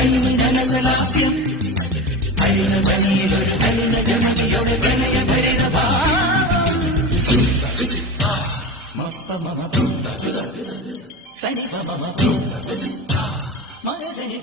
ഹരിന് ധനസലാസ്യം ഹരിന പനിയിലൊരു ഹരിന ഗമതിയുടെ പ്രണയ ഭരിതഭാവം മപ്പ മമ സനി മമ മരധനി